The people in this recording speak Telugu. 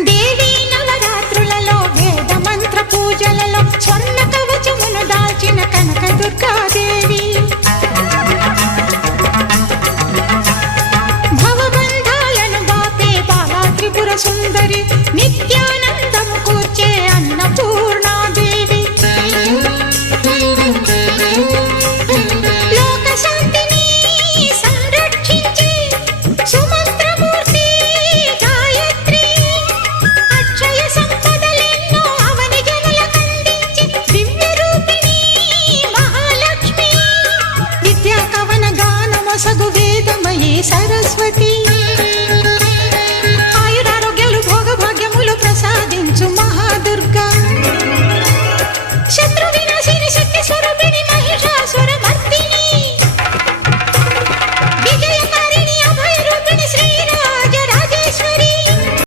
దేవీ నవరాత్రులలో వేద మంత్ర పూజలలో స్వర్ణ కవచమును దాల్చిన కనక దుర్గాదేవి భవబంధాలను బాపే బాలా త్రిపుర సుందరి నిత్యాన